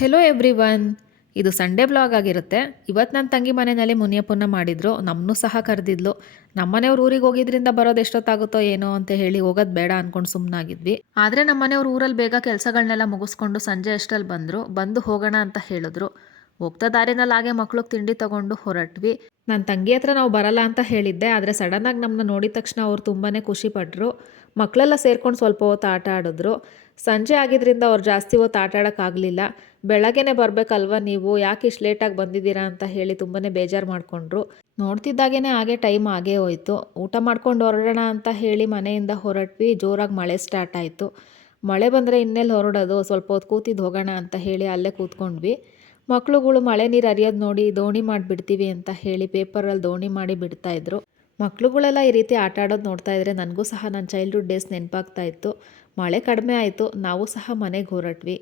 Hello everyone. ಇದು Sunday blog ಆಗಿರುತ್ತೆ. ಇವತ್ತು ನನ್ನ ತಂಗಿ ಮನೆಯಲ್ಲಿ ಮುನಿಯಪ್ಪನ ಮಾಡಿದ್ರು. ನಮ್ಮನ್ನೂ ಸಹ ಕರೆದಿದ್ಲು. ನಮ್ಮನೆಯವ್ರು ಊರಿಗೆ ಹೋಗಿದ್ರಿಂದ ಬರೋದು ಎಷ್ಟೊತ್ತಾಗುತ್ತೋ ಏನೋ ಅಂತ ಹೇಳಿ ಹೋಗೋದು ಬೇಡ ಅಂದ್ಕೊಂಡು ಸುಮ್ಮನಾಗಿದ್ವಿ. ಆದರೆ ನಮ್ಮನೆಯವ್ರು ಊರಲ್ಲಿ ಬೇಗ ಕೆಲಸಗಳನ್ನೆಲ್ಲ ಮುಗಿಸ್ಕೊಂಡು ಸಂಜೆ ಅಷ್ಟರಲ್ಲಿ ಬಂದು ಹೋಗೋಣ ಅಂತ ಹೇಳಿದ್ರು. ಹೋಗ್ತಾ ದಾರಿನಲ್ಲಿ ಹಾಗೆ ಮಕ್ಳಿಗೆ ತಿಂಡಿ ತಗೊಂಡು ಹೊರಟ್ವಿ. ನನ್ನ ತಂಗಿ ಹತ್ರ ನಾವು ಬರಲ್ಲ ಅಂತ ಹೇಳಿದ್ದೆ, ಆದರೆ ಸಡನ್ನಾಗಿ ನಮ್ಮನ್ನ ನೋಡಿದ ತಕ್ಷಣ ಅವ್ರು ತುಂಬಾ ಖುಷಿಪಟ್ಟರು. ಮಕ್ಕಳೆಲ್ಲ ಸೇರ್ಕೊಂಡು ಸ್ವಲ್ಪ ಹೊತ್ತು ಆಟ ಆಡಿದ್ರು. ಸಂಜೆ ಆಗಿದ್ದರಿಂದ ಅವ್ರು ಜಾಸ್ತಿ ಹೊತ್ತು ಆಟ ಆಡೋಕ್ಕಾಗಲಿಲ್ಲ. ಬೆಳಗ್ಗೆನೇ ಬರಬೇಕಲ್ವ ನೀವು, ಯಾಕೆ ಇಷ್ಟು ಲೇಟಾಗಿ ಬಂದಿದ್ದೀರಾ ಅಂತ ಹೇಳಿ ತುಂಬಾ ಬೇಜಾರು ಮಾಡಿಕೊಂಡ್ರು. ನೋಡ್ತಿದ್ದಾಗೇ ಹಾಗೆ ಟೈಮ್ ಆಗೇ ಹೋಯಿತು. ಊಟ ಮಾಡ್ಕೊಂಡು ಹೊರಡೋಣ ಅಂತ ಹೇಳಿ ಮನೆಯಿಂದ ಹೊರಟ್ವಿ. ಜೋರಾಗಿ ಮಳೆ ಸ್ಟಾರ್ಟ್ ಆಯಿತು. ಮಳೆ ಬಂದರೆ ಇನ್ನೆಲ್ಲಿ ಹೊರಡೋದು, ಸ್ವಲ್ಪ ಹೊತ್ತು ಕೂತಿದ್ದು ಹೋಗೋಣ ಅಂತ ಹೇಳಿ ಅಲ್ಲೇ ಕೂತ್ಕೊಂಡ್ವಿ. ಮಕ್ಳುಗಳು ಮಳೆ ನೀರು ಹರಿಯೋದು ನೋಡಿ ದೋಣಿ ಮಾಡಿಬಿಡ್ತೀವಿ ಅಂತ ಹೇಳಿ ಪೇಪರಲ್ಲಿ ದೋಣಿ ಮಾಡಿ ಬಿಡ್ತಾಯಿದ್ರು. ಮಕ್ಳುಗಳೆಲ್ಲ ಈ ರೀತಿ ಆಟ ಆಡೋದು ನೋಡ್ತಾ ಇದ್ರೆ ನನಗೂ ಸಹ ನನ್ನ ಚೈಲ್ಡ್ಹುಡ್ ಡೇಸ್ ನೆನಪಾಗ್ತಾ ಇತ್ತು. ಮಳೆ ಕಡಿಮೆ ಆಯಿತು. ನಾವು ಸಹ ಮನೆಗೆ ಹೊರಟ್ವಿ.